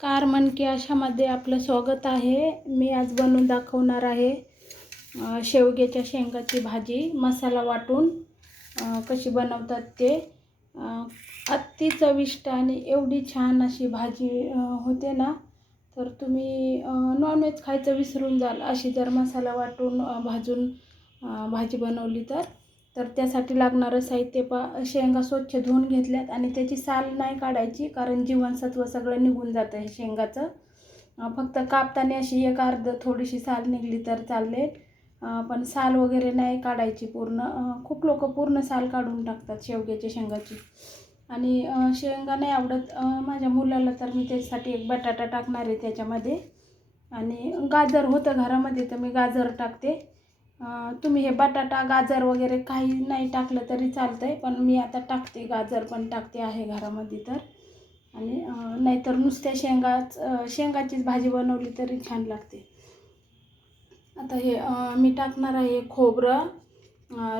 नमस्कार, मन की आशामध्ये आपलं स्वागत आहे. मी आज बनवून दाखवणार आहे शेवग्याच्या शेंगाची भाजी मसाला वाटून कशी बनवतात ते. अति चविष्ट आणि एवढी छान अशी भाजी होते ना, तर तुम्ही नॉनव्हेज खायचं विसरून जाल अशी जर मसाला वाटून भाजून भाजी बनवली तर त्यासाठी लागणारं साहित्य शेंगा स्वच्छ धुवून घेतल्यात आणि त्याची साल नाही काढायची, कारण जीवनसत्व सगळं निघून जातं हे शेंगाचं. फक्त कापताना अशी एक अर्ध थोडीशी साल निघली तर चालेल, पण साल वगैरे नाही काढायची पूर्ण. खूप लोक पूर्ण साल काढून टाकतात शेवग्याच्या शेंगाची. आणि शेंगा नाही आवडत माझ्या मुलाला, तर मी त्याच्यासाठी एक बटाटा टाकणार आहे त्याच्यामध्ये. आणि गाजर होतं घरामध्ये तर मी गाजर टाकते. तुम्ही हे बटाटा गाजर वगैरे काही नाही टाकलं तरी चालतंय, पण मी आता टाकते, गाजर पण टाकते आहे घरामध्ये तर. आणि नाहीतर नुसत्या शेंगाचीच भाजी बनवली तरी छान लागते. आता हे मी टाकणार आहे खोबरं,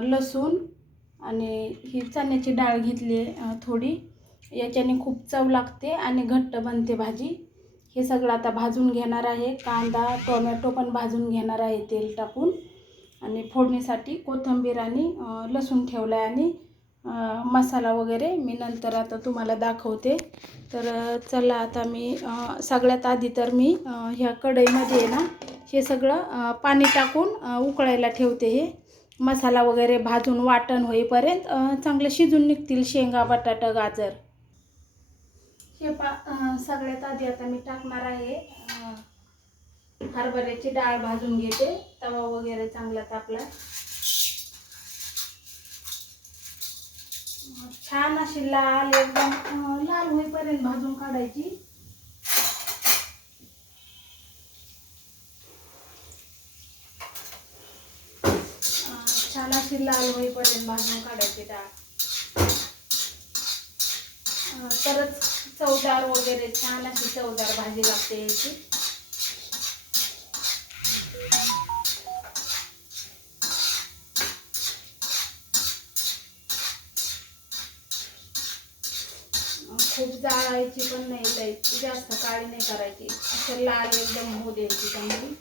लसूण आणि ही चण्याची डाळ घेतली थोडी. याच्याने खूप चव लागते आणि घट्ट बनते भाजी. हे सगळं आता भाजून घेणार आहे. कांदा टोमॅटो पण भाजून घेणार आहे तेल टाकून. आणि फोडणीसाठी कोथिंबीर आणि लसूण ठेवला आहे. आणि मसाला वगैरे मी नंतर आता तुम्हाला दाखवते. तर चला, आता मी सगळ्यात आधी तर मी ह्या कढईमध्ये आहे ना, हे सगळं पाणी टाकून उकळायला ठेवते. हे मसाला वगैरे भाजून वाटण होईपर्यंत चांगलं शिजून निघतील शेंगा बटाटा गाजर. हे सगळ्यात आधी आता मी टाकणार आहे हरभऱ्याची डाळ भाजून घेते. तवा वगैरे चांगला तापला, छान अशी लाल एकदम लाल होईपर्यंत भाजून काढायची. छान अशी लाल होईपर्यंत भाजून काढायची डाळ, तरच चवदार वगैरे छान अशी चवदार भाजी लागते याची. खूप जाळायची पण नाही, द्यायची जास्त काळी नाही करायची, असं लाल एकदम होऊ द्यायची चांगली.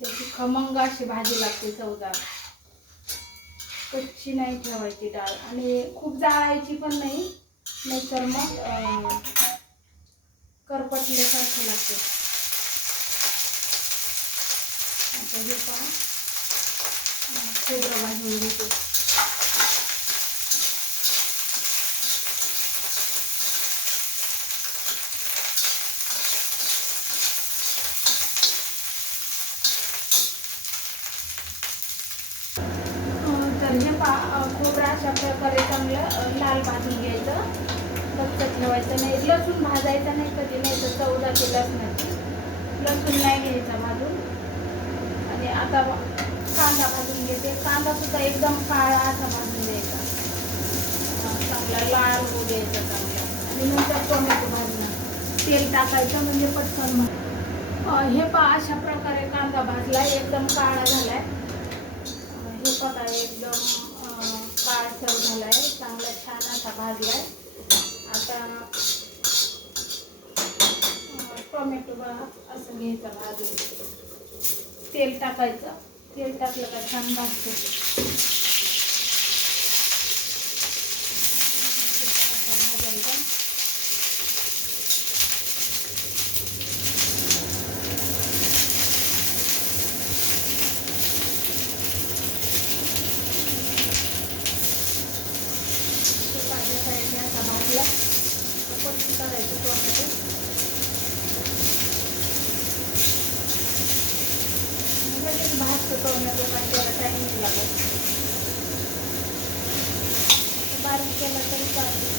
त्याची खमंग अशी भाजी लागते चवदार. कच्ची नाही ठेवायची डाळ आणि खूप जाळायची पण नाही, नाहीतर मग करपटल्यासारखं लागते. आता हे पहा, खोबरं भाजून घेते. खोबरं अशा प्रकारे चांगलं लाल भाजून घ्यायचं, कच्चं ठेवायचं नाही. लसूण भाजायचा नाही कधी, नाही तर चव जाते लसणाची. लसूण नाही घ्यायचा भाजून. आणि आता कांदा भाजून घेते. कांदा सुद्धा एकदम काळा असा भाजून द्यायचा, चांगला लाल होऊ द्यायचा चांगला. आणि नंतर टोमॅटो भाजणं, तेल टाकायचं म्हणजे पटकन. हे अशा प्रकारे कांदा भाजला, एकदम काळा झालाय. हे बघा, एकदम काळसर झालाय, चांगला छान असा भाजलाय. आता टोमॅटो असं घ्यायचं भाजून, तेल टाकायचं. तेल टाकलं का छान भाजतं. भाजायचं. साईडने असा भाजला पटकन करायचं टोमॅटो. लगेच भाजतं टोमॅटो, काय त्याला टाईम नाही लागत. बारीक केला तरी चालतो.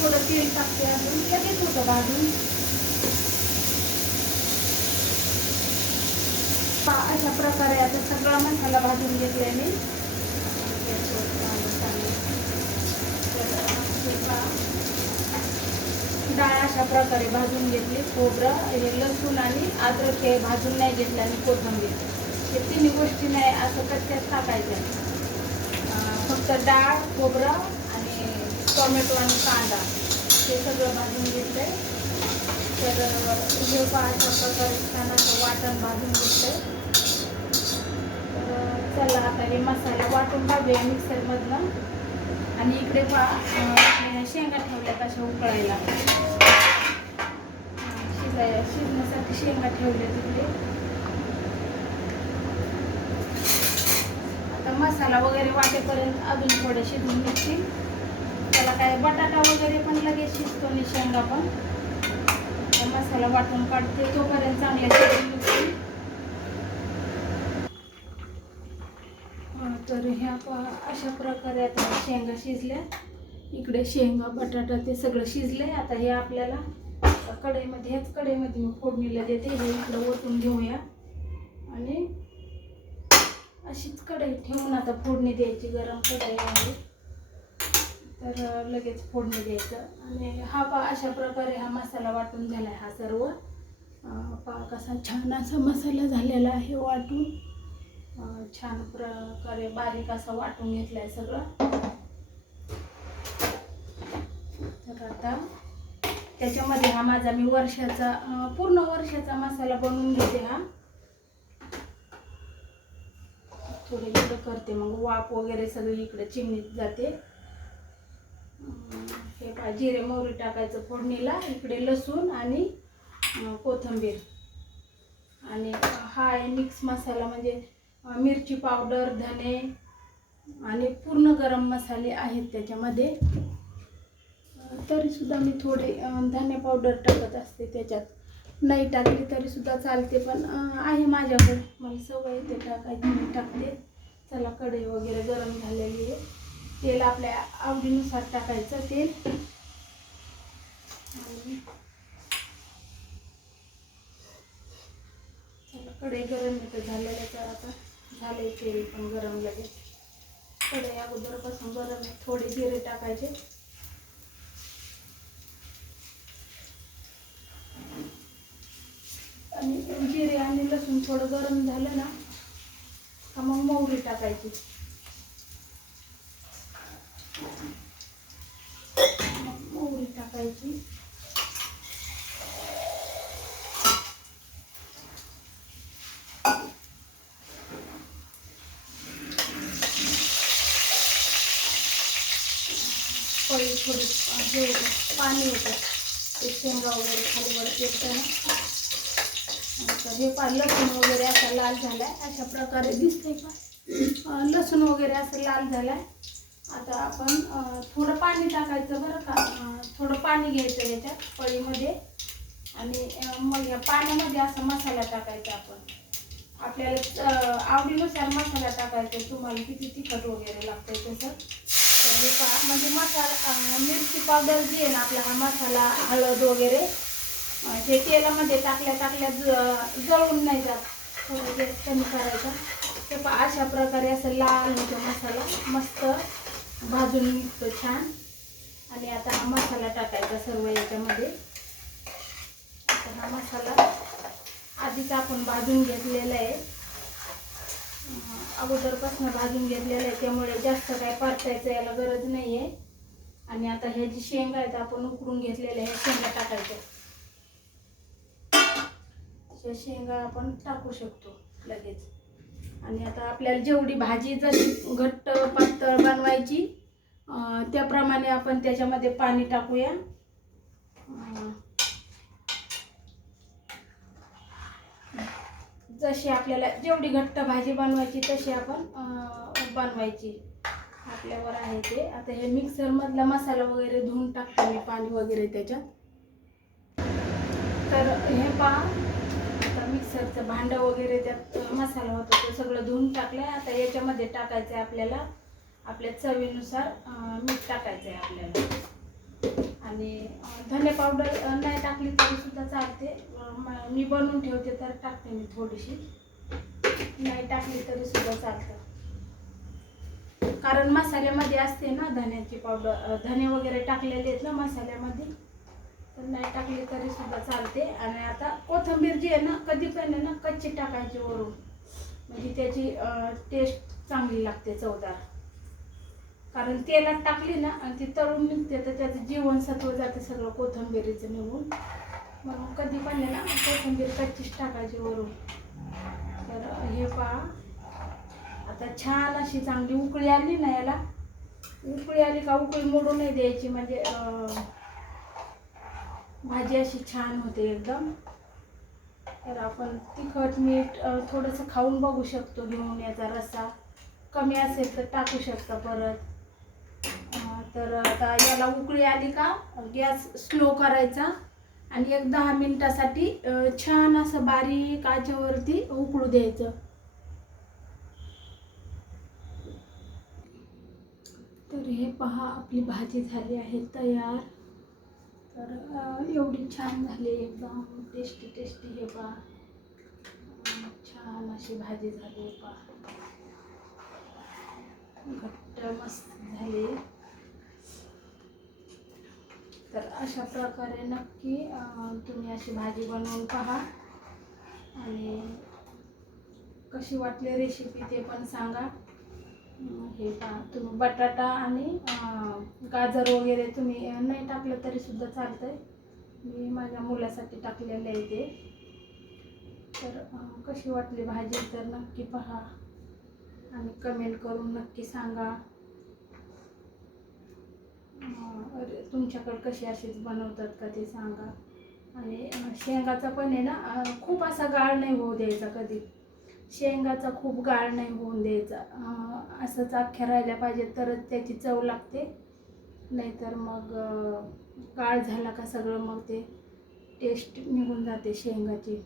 थोडं तेल टाकते अजून, लगेच होतं भाजून. अशा प्रकारे आता सगळा मसाला भाजून घेतला मी. अशा प्रकारे भाजून घेतली. खोबरं, हे लसूण आणि अद्रक हे भाजून नाही घेतलं आणि कोथिंबीर हे तिन्ही गोष्टी नाही असं कच्च्याच टाकायच्या. फक्त डाळ, खोबरं आणि टोमॅटो आणि कांदा हे सगळं भाजून घेतलं आहे. तर हे अशा प्रकारे छान असं वाटण भाजून घेतलं आहे. तर चला आता हे मसाला वाटून टाकूया मिक्सरमधनं. आणि इकडे शेंगा ठेवल्या कशा उकळायला, शिजण्यासाठी शेंगा ठेवल्या तिकडे. आता मसाला वगैरे वाटेपर्यंत अजून थोडे शिजून निघतील. त्याला काय बटाटा वगैरे पण लगेच शिजतो आणि शेंगा पण. मसाला वाटून काढते तोपर्यंत चांगल्या शिजून निघतील. तर ह्या अशा प्रकारे आता शेंगा शिजल्या. इकडे शेंगा, बटाटा ते सगळं शिजले. आता हे आपल्याला कढईमध्ये, ह्याच कढईमध्ये मी फोडणीला देते. हे इकडं ओतून घेऊया आणि अशीच कढई ठेवून आता फोडणी द्यायची. गरम कढई आहे तर लगेच फोडणी द्यायचं. आणि हा अशा प्रकारे हा मसाला वाटून झाला आहे. हा सर्व कसा छान असा मसाला झालेला आहे वाटून. छान प्रकारे बारीक असा वाटून घेतला आहे सगळं. तर आता त्याच्यामध्ये हा माझा मी वर्षाचा पूर्ण वर्षाचा मसाला बनवून घेते. हा थोडे इकडं करते, मग वाफ वगैरे सगळी इकडे चिमणीत जाते. हे जिरे मोहरी टाकायचं फोडणीला. इकडे लसूण आणि कोथिंबीर आणि हा आहे मिक्स मसाला, म्हणजे मिरची पावडर, धने आणि पूर्ण गरम मसाले आहेत त्याच्यामध्ये. तरीसुद्धा मी थोडे धने पावडर टाकत असते त्याच्यात. नाही टाकली तरीसुद्धा चालते, पण आहे माझ्याकडे, मला सवय ते टाकायची, मी टाकते. चला कढई वगैरे गरम झालेली आहे. तेल आपल्या आवडीनुसार टाकायचं तेल. चला कढई गरम येतं झालेलं. तर आता झाले तेल पण गरम लगेच. कढई अगोदरपासून गरम आहे. थोडे जिरे टाकायचे आणि जिरे आणि लसूण थोडं गरम झालं ना का मग मोहरी टाकायची. मोहरी टाकायची. थोडी हे पाणी येतं, ते शेंगा वगैरे खाली वर येतं ना. तर हे लसूण वगैरे असा लाल झालाय, अशा प्रकारे दिसतंय का लसूण वगैरे असं लाल झालाय. आता आपण थोडं पाणी टाकायचं बरं का. थोडं पाणी घ्यायचं याच्यात पळीमध्ये आणि मग या पाण्यामध्ये असा मसाला टाकायचा. आपण आपल्याला आवडीनुसार मसाला टाकायचा, तुम्हाला किती तिखट वगैरे लागतंय तसं. तर हे म्हणजे मसाला मिरची पावडर जी आहे ना आपला हा मसाला, हळद वगैरे हे तेलामध्ये टाकल्या जळून नाही जात. थोडं गॅस कमी करायचा. ते अशा प्रकारे असं लाल होतो मसाला, मस्त भाजून निघतो छान. आणि आता हा मसाला टाकायचा सर्व याच्यामध्ये. आता हा मसाला आधीच आपण भाजून घेतलेला आहे, अगोदरपासून भाजून घेतलेलं आहे, त्यामुळे जास्त काय परतायचं याला गरज नाही आहे. आणि आता हे जी शेंगा आहेत आपण उकडून घेतलेल्या ह्या शेंगा टाकायच्या. त्या शेंगा आपण टाकू शकतो लगेच. आणि आता आपल्याला जेवढी भाजी जशी घट्ट पातळ बनवायची त्याप्रमाणे आपण त्याच्यामध्ये पाणी टाकूया. जशी आपल्याला जेवढी घट्ट भाजी बनवायची तशी आपण बनवायची, आपल्यावर आहे ते. आता हे मिक्सरमधला मसाला वगैरे धुवून टाकते मी, पाणी वगैरे त्याच्यात. तर हे पहा, आता मिक्सरचं भांडं वगैरे त्यात मसाला होता ते सगळं धुवून टाकलं आहे. आता याच्यामध्ये टाकायचं आहे आपल्याला, आपल्या चवीनुसार मीठ टाकायचं आहे आपल्याला. आणि धने पावडर नाही टाकली तरीसुद्धा चालते, मी बनवून ठेवते तर टाकते मी थोडीशी. नाही टाकली तरीसुद्धा चालतं, कारण मसाल्यामध्ये असते ना धन्याची पावडर, धने वगैरे टाकलेले आहेत ना मसाल्यामध्ये, तर नाही टाकली तरी सुद्धा चालते. आणि आता कोथिंबीर जी आहे ना, कधी पण आहे ना कच्ची टाकायची वरून, म्हणजे त्याची टेस्ट चांगली लागते, चवदार. कारण तेलात टाकली ना आणि ती तळून निघते तर त्याचं जीवनसत्व जाते सगळं कोथिंबीरीचं निघून. म्हणून कधी पण आहे ना कोथिंबीर कच्चीच टाकायची वरून. तर हे पहा, आता छान अशी चांगली उकळी आली ना, याला उकळी आली का उकळी मोडू नाही द्यायची, म्हणजे भाजी अशी छान होते एकदम. तर आपण तिखट मीठ थोडंसं खाऊन बघू शकतो घेऊन. याचा रस्सा कमी असेल तर टाकू शकता परत. तर आता याला उकळी आली का गॅस स्लो करायचा आणि 1-10 मिनिटासाठी छान असं बारीक आचेवरती उकळू द्यायचं. तर हे पहा, आपली भाजी झाली आहे तयार. तर एवढी छान झाली, एकदम टेस्टी टेस्टी. हे पहा, छान अशी भाजी झाली. पहा, घट्ट मस्त झाली. तर अशा प्रकारे नक्की तुम्ही अशी भाजी बनवून पहा. आणि कशी वाटली रेसिपी ते पण सांगा. हे पहा, तुम्ही बटाटा आणि गाजर वगैरे तुम्ही नाही टाकलं तरी सुद्धा चालतंय. मी माझ्या मुलासाठी टाकलेलं आहे ते. तर कशी वाटली भाजी तर नक्की पहा आणि कमेंट करून नक्की सांगा. तुमच्याकडे कशी अशीच बनवतात का ते सांगा. आणि शेंगाचा पण आहे ना, खूप असा गाळ नाही होऊ द्यायचा कधी. शेंगाचा खूप गाळ नाही होऊन द्यायचा. असंच अख्ख्या राहिल्या पाहिजे तरच त्याची चव लागते. नाहीतर मग गाळ झाला का सगळं मग ते टेस्ट निघून जाते शेंगाची.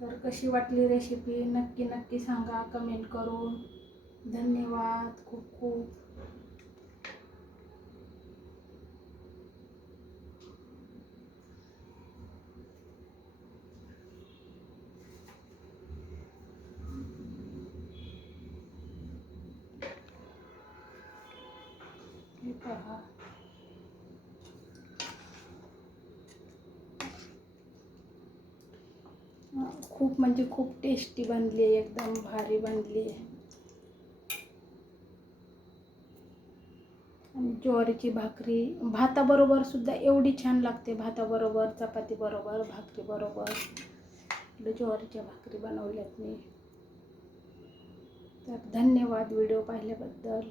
तर कशी वाटली रेसिपी नक्की नक्की सांगा कमेंट करून. धन्यवाद खूप खूप. हे पहा, खूप म्हणजे खूप टेस्टी बनली आहे, एकदम भारी बनली आहे. आणि ज्वारीची भाकरी भाताबरोबर सुद्धा एवढी छान लागते. भाताबरोबर, चपातीबरोबर, भाकरीबरोबर ज्वारीच्या भाकरी बनवल्यात मी. तर धन्यवाद व्हिडिओ पाहिल्याबद्दल.